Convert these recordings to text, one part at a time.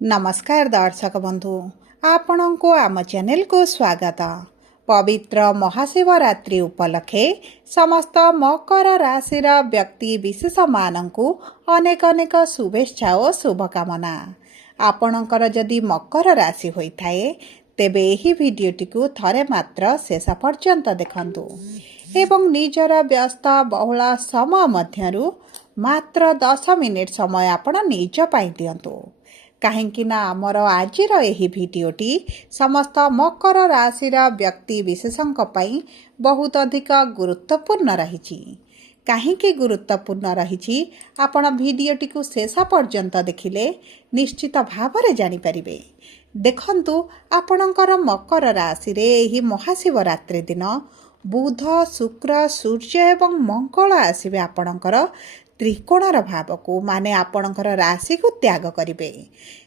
नमस्कार दर्शक बंधु आपण को आम चैनल को स्वागत। पवित्र महाशिवरात्रि उपलक्षे समस्त मकर राशि व्यक्ति विशेष मानू अनेक अनेक शुभेच्छा और शुभकामना। आपणकर जदि मकर राशि होता है तेबे एही भिडियोटी को थरे मात्र शेष पर्यंत देखंतु एवं निजर व्यस्त बहुल समय मध्यरु मात्र 10 मिनिट समय आपण निज पाई दियंतु कहीं आमर आज भिडियोटी समस्त मकर राशि व्यक्ति विशेषों बहुत अधिक गुरुत्वपूर्ण रही। कहीं गुरुत्वपूर्ण रही आपण भिडियोटी को शेष पर्यंत देखिले निश्चित भाव जानीपारे। देखंतु आपणकर मकर राशि रे महाशिवरात्रि दिन बुध शुक्र सूर्य एवं मंगल आसवे आपणकर त्रिकोणर भाव को माने आपणकर राशि को त्याग करिवे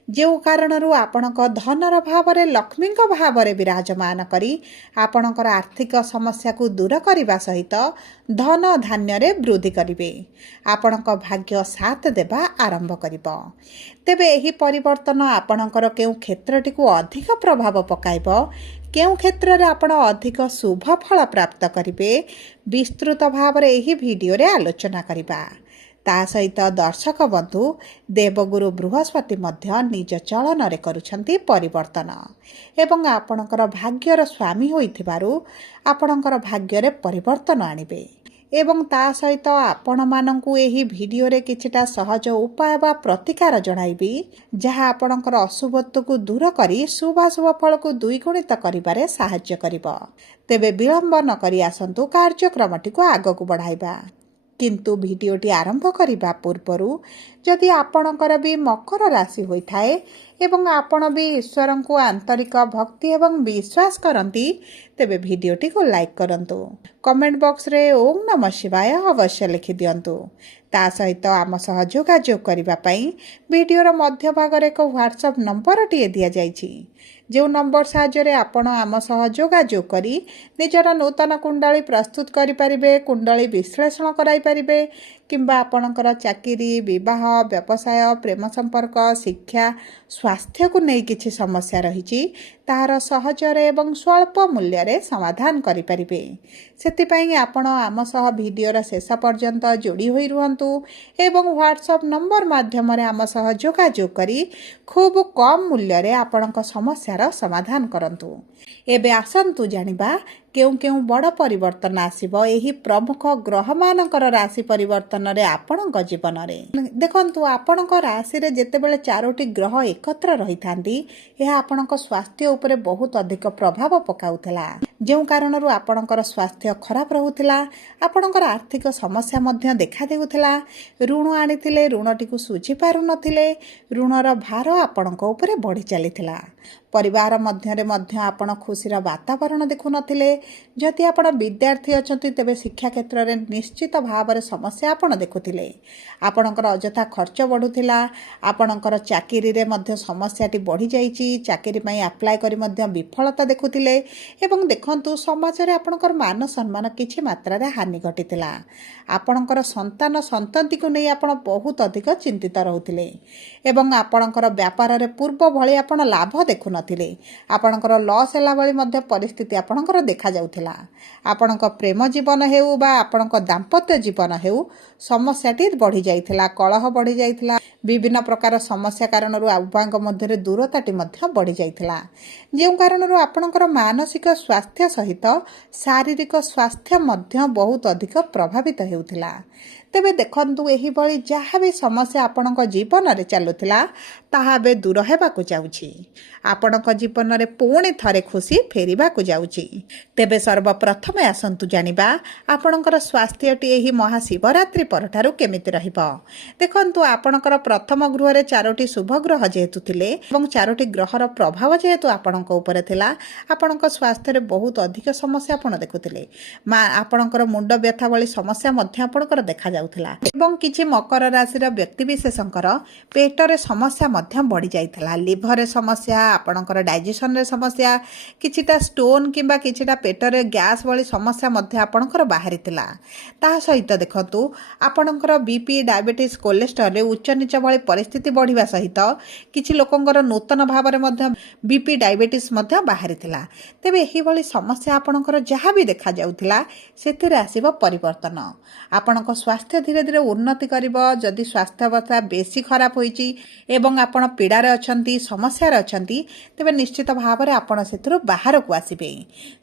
जो कारण आपणक धनर भाव लक्ष्मी भाव विराजमान करी आपणकर आर्थिक समस्या को दूर करने सहित धन धान्य रे वृद्धि करिवे। आपणक भाग्य साथ देवा आरंभ करिवो। तेबे एही परिवर्तन आपणकर केउ क्षेत्रटी को अधिक प्रभाव पकाइबो केउ क्षेत्र रे आपण अधिक शुभ फल प्राप्त करिवे विस्तृत भाव रे एही वीडियो रे आलोचना करिबा। ता सहित दर्शक बंधु देवगुरु बृहस्पति मध्य निज चलन रे करुछंती परिवर्तन एवं आपणकर भाग्यर स्वामी होइथिबारु आपणकर भाग्य रे परिवर्तन आनिबे एवं ता सहित आपण माननकु एही वीडियो रे किछिटा सहज उपाय बा प्रतिकार जणाइबी जहा आपणकर अशुभत्व को दूर करी शुभाशुभ फल को द्विगुणित करिबारे सहाय्य करिवो। तेबे विलंब न करी आसंतु कार्यक्रमटी को आगकु बढ़ाइबा। किंतु भिडियोटी आरंभ करने पूर्वर जदि आपणकर भी मकर राशि होता है एवं आपण भी ईश्वर को आंतरिक भक्ति एवं विश्वास करती तेबे भिडियोटी को लाइक करंतु कमेंट बॉक्स रे ओम नमः शिवाय अवश्य लिखि दियंतु। ता सहित आम सह जोगाजोग करबा पई भिडियोर मध्य भाग रे एक व्हाट्सएप नंबर टी दिया जाइछि जो नंबर साहाय्य आपण आम सह जोगाजोग करी निजर नूतन कुंडली प्रस्तुत करि परिबे कुंडली विश्लेषण कराई परिबे किंबा आपणकर चाकरी विवाह व्यवसाय प्रेम संपर्क शिक्षा स्वास्थ्य को नहीं किछि समस्या रही तार सहजरे एवं स्वल्प मूल्य रे समाधान करि परिबे। सेतिपई आपण आम सह भिडियोर शेष पर्यंत जोड़ी होई रुहंतु एवं व्हाट्सएप नंबर माध्यम रे आम सह जोगाजोग करी खूब कम मूल्य रे आपणक समस्यार समाधान करंतु। एबे आसंतु जानिबा केउ केउ बड़ परिवर्तन आसीबो एही प्रमुख ग्रह मानकर राशि परिवर्तन रे आपणक जीवन रे। देखंतु आपणक राशि रे जेतेबेले चारोटी ग्रह एकत्र रहिथांती एहा आपणक स्वास्थ्य उपरे बहुत अधिक प्रभाव पकाउथला जो कारण आपणकर स्वास्थ्य खराब रहुथिला आपणकर आर्थिक समस्या मध्य देखा देउथिला ऋण आनिथिले ऋणटी को सुझी पारु नथिले ऋणर भार आपणक उपरे बढ़ी चलीथिला परिवार मध्य आपण खुशीर वातावरण देखु नथिले जदि आपण विद्यार्थी अछंती तेबे शिक्षा क्षेत्र रे निश्चित भाव रे समस्या आपण देखुथिले आपणकर अजथा खर्च बढ़ुथिला आपणकर चाकरी रे मध्य समस्याटी बढ़ी जाईची चाकरी पई अप्लाई करी मध्य विफलता देखुथिले एवं देखंतु समाज रे आपणकर मान सम्मान किछि मात्रा रे हानि घटिथिला आपणकर संतान संतति को नै आपण बहुत अधिक चिंतित रहउथिले एवं आपणकर व्यापार रे पूर्व भଳି आपण लाभ देखु नथिले आपणकर लॉस होला भଳି मध्य परिस्थिति आपणकर देखा जाउथिला आपणक प्रेम जीवन हेउ बा आपणक दाम्पत्य जीवन हेउ समस्याटी बढ़ी जाइथिला कलह बढ़ी जाइथिला विभिन्न प्रकार समस्या कारण उभयଙ୍କ मध्य दूरताटी मध्य बढ़ी जाइथिला जो कारण आपणकर मानसिक स्वास्थ्य सहित शारीरिक स्वास्थ्य मध्य बहुत अधिक प्रभावित हेउथिला। तेबे देखंतु एही भଳି जहाँ भी समस्या आपणक जीवन रे चलुथिला ताहा बे दूर हेबाकु जाउछि आपणक जीवन रे पुणी थरे खुशी फेरिबाकु जाउछि। तेबे सर्वप्रथम आसंतु जानिबा आपणकर स्वास्थ्यटी एही महाशिवरात्रि परठारु केमिति रहिबो। देखंतु आपणकर प्रथम गृह रे चारोटी शुभ ग्रह जेहेतु थिले एवं चारोटी ग्रहर प्रभाव जेहेतु आपणक उपरे थिला आपणक स्वास्थ्य रे बहुत अधिक समस्या आपण देखुथिले आपणकर मुंड व्यथा भଳି समस्या मध्य आपणकर देखा ଯାଉଥିଲା ଏବଂ କିଛି ମକର ରାଶିର ବ୍ୟକ୍ତିବିଶେଷଙ୍କର ପେଟରେ ସମସ୍ୟା ମଧ୍ୟ ବଢ଼ି ଯାଇଥିଲା। ଲିଭରରେ ସମସ୍ୟା, ଆପଣଙ୍କର ଡାଇଜେସନରେ ସମସ୍ୟା, କିଛିଟା ଷ୍ଟୋନ୍ କିମ୍ବା କିଛିଟା ପେଟରେ ଗ୍ୟାସ୍ ଭଳି ସମସ୍ୟା ମଧ୍ୟ ଆପଣଙ୍କର ବାହାରିଥିଲା। ତାହା ସହିତ ଦେଖନ୍ତୁ ଆପଣଙ୍କର ବିପି, ଡାଇବେଟିସ୍, କୋଲେଷ୍ଟ୍ରଲରେ ଉଚ୍ଚ ନିଚ ଭଳି ପରିସ୍ଥିତି ବଢ଼ିବା ସହିତ କିଛି ଲୋକଙ୍କର ନୂତନ ଭାବରେ ମଧ୍ୟ ବିପି, ଡାଇବେଟିସ୍ ମଧ୍ୟ ବାହାରିଥିଲା। ତେବେ ଏହିଭଳି ସମସ୍ୟା ଆପଣଙ୍କର ଯାହା ବି ଦେଖାଯାଉଥିଲା ସେଥିରେ ଆସିବ ପରିବର୍ତ୍ତନ। ଆପଣଙ୍କ ସ୍ୱାସ୍ଥ୍ୟ ଧୀରେ ଧୀରେ ଉନ୍ନତି କରିବ। ଯଦି ସ୍ୱାସ୍ଥ୍ୟ ଅବସ୍ଥା ବେଶୀ ଖରାପ ହୋଇଛି ଏବଂ ଆପଣ ପୀଡ଼ାରେ ଅଛନ୍ତି, ସମସ୍ୟାରେ ଅଛନ୍ତି, ତେବେ ନିଶ୍ଚିତ ଭାବରେ ଆପଣ ସେଥିରୁ ବାହାରକୁ ଆସିବେ।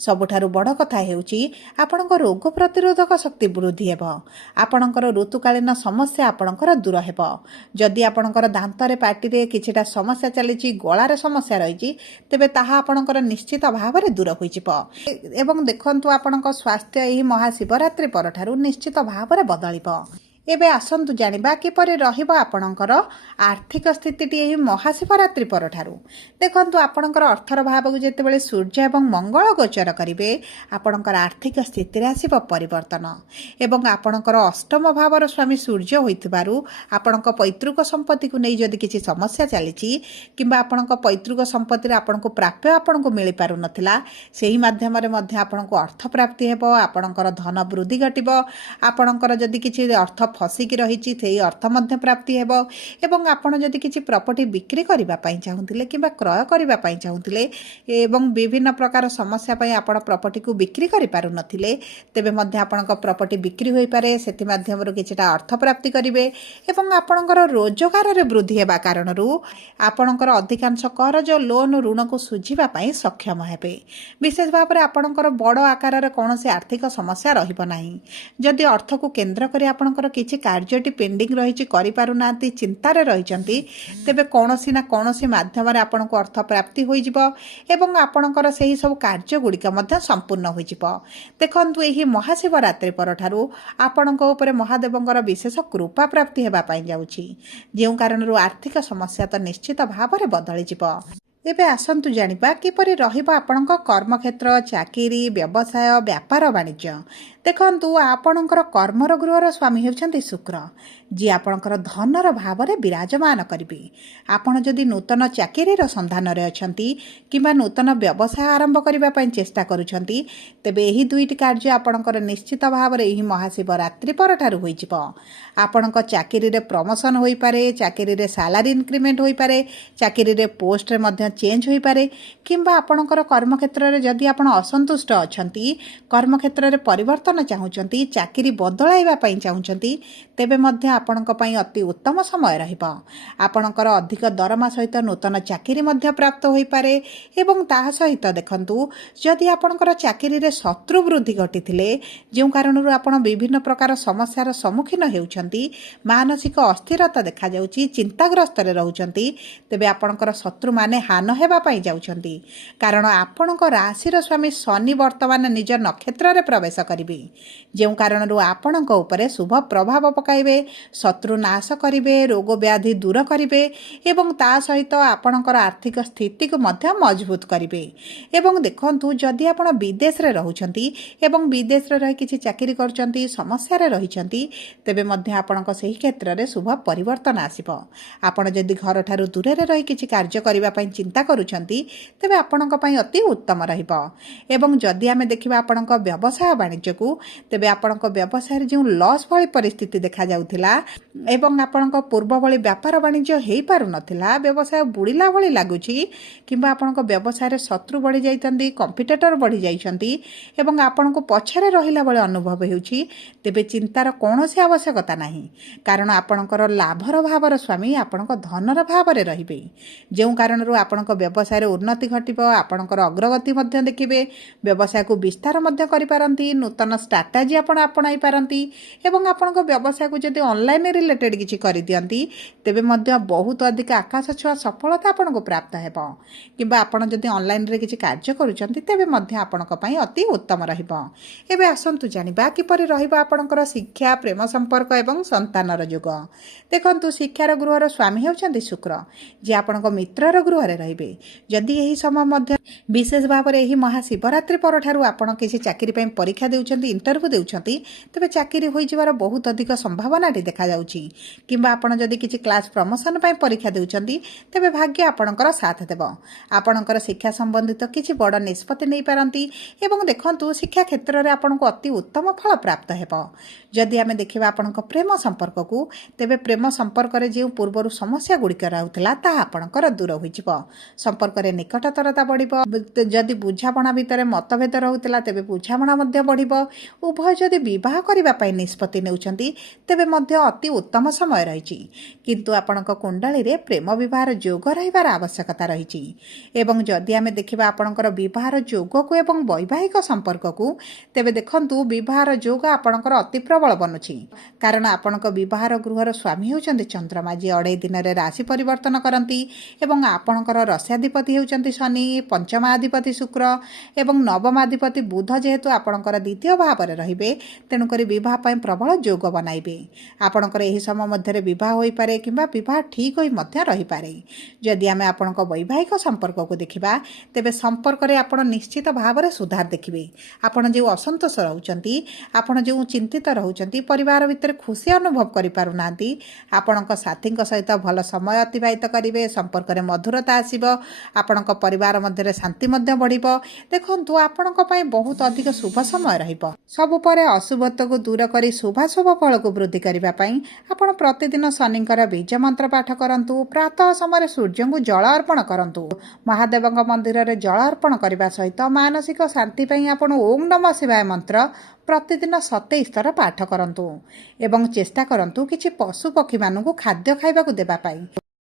ସବୁଠାରୁ ବଡ଼ କଥା ହେଉଛି ଆପଣଙ୍କ ରୋଗ ପ୍ରତିରୋଧକ ଶକ୍ତି ବୃଦ୍ଧି ହେବ। ଆପଣଙ୍କର ଋତୁକାଳୀନ ସମସ୍ୟା ଆପଣଙ୍କର ଦୂର ହେବ। ଯଦି ଆପଣଙ୍କର ଦାନ୍ତରେ, ପାଟିରେ କିଛିଟା ସମସ୍ୟା ଚାଲିଛି, ଗଳାରେ ସମସ୍ୟା ରହିଛି, ତେବେ ତାହା ଆପଣଙ୍କର ନିଶ୍ଚିତ ଭାବରେ ଦୂର ହୋଇଯିବ। ଏବଂ ଦେଖନ୍ତୁ ଆପଣଙ୍କ ସ୍ୱାସ୍ଥ୍ୟ ଏହି ମହାଶିବରାତ୍ରି ପରଠାରୁ ନିଶ୍ଚିତ ଭାବରେ ବଦଳିବ। ଏବେ ଆସନ୍ତୁ ଜାଣିବା କିପରି ରହିବ ଆପଣଙ୍କର ଆର୍ଥିକ ସ୍ଥିତିଟି ଏହି ମହାଶିବରାତ୍ରି ପରଠାରୁ। ଦେଖନ୍ତୁ ଆପଣଙ୍କର ଅର୍ଥର ଭାବକୁ ଯେତେବେଳେ ସୂର୍ଯ୍ୟ ଏବଂ ମଙ୍ଗଳ ଗୋଚର କରିବେ, ଆପଣଙ୍କର ଆର୍ଥିକ ସ୍ଥିତିରେ ଆସିବ ପରିବର୍ତ୍ତନ। ଏବଂ ଆପଣଙ୍କର ଅଷ୍ଟମ ଭାବର ସ୍ୱାମୀ ସୂର୍ଯ୍ୟ ହୋଇଥିବାରୁ ଆପଣଙ୍କ ପୈତୃକ ସମ୍ପତ୍ତିକୁ ନେଇ ଯଦି କିଛି ସମସ୍ୟା ଚାଲିଛି କିମ୍ବା ଆପଣଙ୍କ ପୈତୃକ ସମ୍ପତ୍ତିରେ ଆପଣଙ୍କୁ ପ୍ରାପ୍ୟ ଆପଣଙ୍କୁ ମିଳିପାରୁନଥିଲା, ସେହି ମାଧ୍ୟମରେ ମଧ୍ୟ ଆପଣଙ୍କୁ ଅର୍ଥ ପ୍ରାପ୍ତି ହେବ। ଆପଣଙ୍କର ଧନ ବୃଦ୍ଧି ଘଟିବ। ଆପଣଙ୍କର ଯଦି କିଛି ଅର୍ଥ ଫସିକି ରହିଛି ସେହି ଅର୍ଥ ମଧ୍ୟ ପ୍ରାପ୍ତି ହେବ। ଏବଂ ଆପଣ ଯଦି କିଛି ପ୍ରପର୍ଟି ବିକ୍ରି କରିବା ପାଇଁ ଚାହୁଁଥିଲେ କିମ୍ବା କ୍ରୟ କରିବା ପାଇଁ ଚାହୁଁଥିଲେ ଏବଂ ବିଭିନ୍ନ ପ୍ରକାର ସମସ୍ୟା ପାଇଁ ଆପଣ ପ୍ରପର୍ଟିକୁ ବିକ୍ରି କରିପାରୁନଥିଲେ, ତେବେ ମଧ୍ୟ ଆପଣଙ୍କ ପ୍ରପର୍ଟି ବିକ୍ରି ହୋଇପାରେ। ସେଥିମାଧ୍ୟମରୁ କିଛିଟା ଅର୍ଥ ପ୍ରାପ୍ତି କରିବେ ଏବଂ ଆପଣଙ୍କର ରୋଜଗାରରେ ବୃଦ୍ଧି ହେବା କାରଣରୁ ଆପଣଙ୍କର ଅଧିକାଂଶ କରଜ, ଲୋନ୍, ଋଣକୁ ଶୁଝିବା ପାଇଁ ସକ୍ଷମ ହେବେ। ବିଶେଷ ଭାବରେ ଆପଣଙ୍କର ବଡ଼ ଆକାରରେ କୌଣସି ଆର୍ଥିକ ସମସ୍ୟା ରହିବ ନାହିଁ। ଯଦି ଅର୍ଥକୁ କେନ୍ଦ୍ର କରି ଆପଣଙ୍କର କିଛି କାର୍ଯ୍ୟଟି ପେଣ୍ଡିଂ ରହିଛି, କରିପାରୁନାହାନ୍ତି, ଚିନ୍ତାରେ ରହିଛନ୍ତି, ତେବେ କୌଣସି ନା କୌଣସି ମାଧ୍ୟମରେ ଆପଣଙ୍କୁ ଅର୍ଥ ପ୍ରାପ୍ତି ହୋଇଯିବ ଏବଂ ଆପଣଙ୍କର ସେହି ସବୁ କାର୍ଯ୍ୟଗୁଡ଼ିକ ମଧ୍ୟ ସମ୍ପୂର୍ଣ୍ଣ ହୋଇଯିବ। ଦେଖନ୍ତୁ ଏହି ମହାଶିବରାତ୍ରି ପରଠାରୁ ଆପଣଙ୍କ ଉପରେ ମହାଦେବଙ୍କର ବିଶେଷ କୃପା ପ୍ରାପ୍ତି ହେବା ପାଇଁ ଯାଉଛି, ଯେଉଁ କାରଣରୁ ଆର୍ଥିକ ସମସ୍ୟା ତ ନିଶ୍ଚିତ ଭାବରେ ବଦଳିଯିବ। ଏବେ ଆସନ୍ତୁ ଜାଣିବା କିପରି ରହିବ ଆପଣଙ୍କ କର୍ମକ୍ଷେତ୍ର, ଚାକିରି, ବ୍ୟବସାୟ, ବ୍ୟାପାର, ବାଣିଜ୍ୟ। ଦେଖନ୍ତୁ ଆପଣଙ୍କର କର୍ମର ଗୃହର ସ୍ୱାମୀ ହେଉଛନ୍ତି ଶୁକ୍ର, ଯିଏ ଆପଣଙ୍କର ଧନର ଭାବରେ ବିରାଜମାନ କରିବେ। ଆପଣ ଯଦି ନୂତନ ଚାକିରିର ସନ୍ଧାନରେ ଅଛନ୍ତି କିମ୍ବା ନୂତନ ବ୍ୟବସାୟ ଆରମ୍ଭ କରିବା ପାଇଁ ଚେଷ୍ଟା କରୁଛନ୍ତି, ତେବେ ଏହି ଦୁଇଟି କାର୍ଯ୍ୟ ଆପଣଙ୍କର ନିଶ୍ଚିତ ଭାବରେ ଏହି ମହାଶିବରାତ୍ରି ପରଠାରୁ ହୋଇଯିବ। ଆପଣଙ୍କ ଚାକିରିରେ ପ୍ରମୋସନ୍ ହୋଇପାରେ, ଚାକିରିରେ ସାଲାରୀ ଇନକ୍ରିମେଣ୍ଟ ହୋଇପାରେ, ଚାକିରିରେ ପୋଷ୍ଟରେ ମଧ୍ୟ ଚେଞ୍ଜ ହୋଇପାରେ କିମ୍ବା ଆପଣଙ୍କର କର୍ମକ୍ଷେତ୍ରରେ ଯଦି ଆପଣ ଅସନ୍ତୁଷ୍ଟ ଅଛନ୍ତି, କର୍ମକ୍ଷେତ୍ରରେ ପରିବର୍ତ୍ତନ ଚାହୁଁଛନ୍ତି, ଚାକିରି ବଦଳାଇବା ପାଇଁ ଚାହୁଁଛନ୍ତି, ତେବେ ମଧ୍ୟ ଆପଣଙ୍କ ପାଇଁ ଅତି ଉତ୍ତମ ସମୟ ରହିବ। ଆପଣଙ୍କର ଅଧିକ ଦରମା ସହିତ ନୂତନ ଚାକିରି ମଧ୍ୟ ପ୍ରାପ୍ତ ହୋଇପାରେ ଏବଂ ତାହା ସହିତ ଦେଖନ୍ତୁ ଯଦି ଆପଣଙ୍କର ଚାକିରିରେ ଶତ୍ରୁ ବୃଦ୍ଧି ଘଟିଥିଲେ, ଯେଉଁ କାରଣରୁ ଆପଣ ବିଭିନ୍ନ ପ୍ରକାର ସମସ୍ୟାର ସମ୍ମୁଖୀନ ହେଉଛନ୍ତି, ମାନସିକ ଅସ୍ଥିରତା ଦେଖାଯାଉଛି, ଚିନ୍ତାଗ୍ରସ୍ତରେ ରହୁଛନ୍ତି, ତେବେ ଆପଣଙ୍କର ଶତ୍ରୁମାନେ ହାନ ହେବା ପାଇଁ ଯାଉଛନ୍ତି। କାରଣ ଆପଣଙ୍କ ରାଶିର ସ୍ୱାମୀ ଶନି ବର୍ତ୍ତମାନ ନିଜ ନକ୍ଷତ୍ରରେ ପ୍ରବେଶ କରିବେ, ଯେଉଁ କାରଣରୁ ଆପଣଙ୍କ ଉପରେ ଶୁଭ ପ୍ରଭାବ ପକାଇବେ, ଶତ୍ରୁ ନାଶ କରିବେ, ରୋଗ ବ୍ୟାଧି ଦୂର କରିବେ ଏବଂ ତା ସହିତ ଆପଣଙ୍କର ଆର୍ଥିକ ସ୍ଥିତିକୁ ମଧ୍ୟ ମଜବୁତ କରିବେ। ଏବଂ ଦେଖନ୍ତୁ ଯଦି ଆପଣ ବିଦେଶରେ ରହୁଛନ୍ତି ଏବଂ ବିଦେଶରେ ରହି କିଛି ଚାକିରି କରୁଛନ୍ତି, ସମସ୍ୟାରେ ରହିଛନ୍ତି, ତେବେ ମଧ୍ୟ ଆପଣଙ୍କ ସେହି କ୍ଷେତ୍ରରେ ଶୁଭ ପରିବର୍ତ୍ତନ ଆସିବ। ଆପଣ ଯଦି ଘରଠାରୁ ଦୂରରେ ରହି କିଛି କାର୍ଯ୍ୟ କରିବା ପାଇଁ ଚିନ୍ତା କରୁଛନ୍ତି, ତେବେ ଆପଣଙ୍କ ପାଇଁ ଅତି ଉତ୍ତମ ରହିବ। ଏବଂ ଯଦି ଆମେ ଦେଖିବା ଆପଣଙ୍କ ବ୍ୟବସାୟ ବାଣିଜ୍ୟକୁ, ତେବେ ଆପଣଙ୍କ ବ୍ୟବସାୟରେ ଯେଉଁ ଲସ୍ ଭଳି ପରିସ୍ଥିତି ଦେଖାଯାଉଥିଲା ଏବଂ ଆପଣଙ୍କ ପୂର୍ବ ଭଳି ବ୍ୟାପାର ବାଣିଜ୍ୟ ହୋଇପାରୁନଥିଲା, ବ୍ୟବସାୟ ବୁଡ଼ିଲା ଭଳି ଲାଗୁଛି କିମ୍ବା ଆପଣଙ୍କ ବ୍ୟବସାୟରେ ଶତ୍ରୁ ବଢ଼ିଯାଇଛନ୍ତି, କମ୍ପିଟେଟର ବଢ଼ିଯାଇଛନ୍ତି ଏବଂ ଆପଣଙ୍କୁ ପଛରେ ରହିଲା ଭଳି ଅନୁଭବ ହେଉଛି, ତେବେ ଚିନ୍ତାର କୌଣସି ଆବଶ୍ୟକତା ନାହିଁ। କାରଣ ଆପଣଙ୍କର ଲାଭର ଭାବର ସ୍ୱାମୀ ଆପଣଙ୍କ ଧନର ଭାବରେ ରହିବେ, ଯେଉଁ କାରଣରୁ ଆପଣଙ୍କ ବ୍ୟବସାୟରେ ଉନ୍ନତି ଘଟିବ। ଆପଣଙ୍କର ଅଗ୍ରଗତି ମଧ୍ୟ ଦେଖିବେ, ବ୍ୟବସାୟକୁ ବିସ୍ତାର ମଧ୍ୟ କରିପାରନ୍ତି, ନୂତନ ଷ୍ଟ୍ରାଟାଜି ଆପଣ ଆପଣାଇ ପାରନ୍ତି ଏବଂ ଆପଣଙ୍କ ବ୍ୟବସାୟକୁ ଯଦି ଅନଲାଇନ୍ ऑनलाइन रिलेटेड किसी करदियंती तेबे मध्य बहुत अधिक आकाश छुआ सफलता आपनको प्राप्त हेबो किंबा आपण जदि ऑनलाइन रे किसी कार्य करूचंती तेबे मध्य आपनको पई अति उत्तम रहिबो। एबे आसंतु जानिबा किपरि रहिबो आपणकर शिक्षा प्रेम संपर्क एवं संतानर युग। देखंतु शिक्षार गृहर स्वामी हेउचंती शुक्र जे आपणको मित्रर गृहरे रहिबे। जदि एही समय मध्य विशेष भाव में यही महाशिवरात्रि परठारु आपण किसी चाकरी ପାଇଁ परीक्षा देउछंती इंटरव्यू देउछंती तेबे चाकरी होई जिवार बहुत अधिक संभावना देखा जाउची किंबा आपण जदि किसी क्लास प्रमोशन ପାଇଁ परीक्षा देउछंती तेबे भाग्य आपणकर साथ देबो। आपणकर शिक्षा संबंधित किसी बड़ निष्पत्ति नहीं पारंती एवं देखंतु शिक्षा क्षेत्र में आपनको अति उत्तम फल प्राप्त हेबो। जदि आमे देखिबा आपणक प्रेम संपर्क को तेबे प्रेम संपर्क रे जे पूर्वरु समस्या गुड़िक रहउतला ता आपणकर दूर होई जिवो। संपर्क रे निकटतरता बढ़िबो। जदि बुझापणा भितर मतभेद रहउतला तेबे बुझापणा मध्य बढ़िबो। उभय जदि विवाह करिबा पई निष्पत्ति नेउछंती तेबे मध्य अति उत्तम समय रहिछि किंतु आपणक कुंडली रे प्रेम विवाहर योग रहिबार आवश्यकता रहिछि एवं जदि आमे देखिबा आपणकर विवाहर योग को एवं वैवाहिक संपर्क को तेबे देखंतु विवाहर योग आपणकर अति प्रबल बनुछि कारण आपणक विवाहर गृहर स्वामी हेउचंती चंद्रमा जे 2.5 दिन रे राशि परिवर्तन करंती एवं आपणकर रस्याधिपति हेउचंती शनि पंचमाधिपति शुक्र एवं नवमाधिपति बुध जेहेतु आपणकर द्वितीय भाव में रहिबे तेणुकरी विवाह पई प्रबल योग बनाइबे। आपणकर एही समय मध्य विवाह होई पारे किंबा विवाह ठीक होई मध्य रही पारे। जदि आमे आपणक वैवाहिक संपर्क को देखिबा तेबे संपर्क रे आपण निश्चित भाव में सुधार देखिबे। आपण जे असंतोष रहउचंती आपण जे चिंतित रहउचंती परिवार भितर खुशी अनुभव करि पारु नांती आपणक साथीक सहित भल समय अतिबाहित करिवे। संपर्क रे मधुरता आसीबो। आपणक परिवार मध्य शांति मध्य बढ़िबो। देखंतु आपणक पई बहुत अधिक शुभ समय रहिबो। सबु परे अशुभत्व को दूर करी शुभाशुभ फल को वृद्धि करिबा पई आपण प्रतिदिन शनिकर बीज मंत्र पाठ करंतु। प्रातः समय सूर्य को जल अर्पण करंतु। महादेवଙ୍କ मंदिर रे जल अर्पण करिबा सहित मानसिक शांति पई आपण ओम नमः शिवाय मंत्र प्रतिदिन 27 थर पाठ करंतु एवं चेष्टा करंतु किछि पशु पक्षी मानकु खाद्य खाइबा को देबा पई।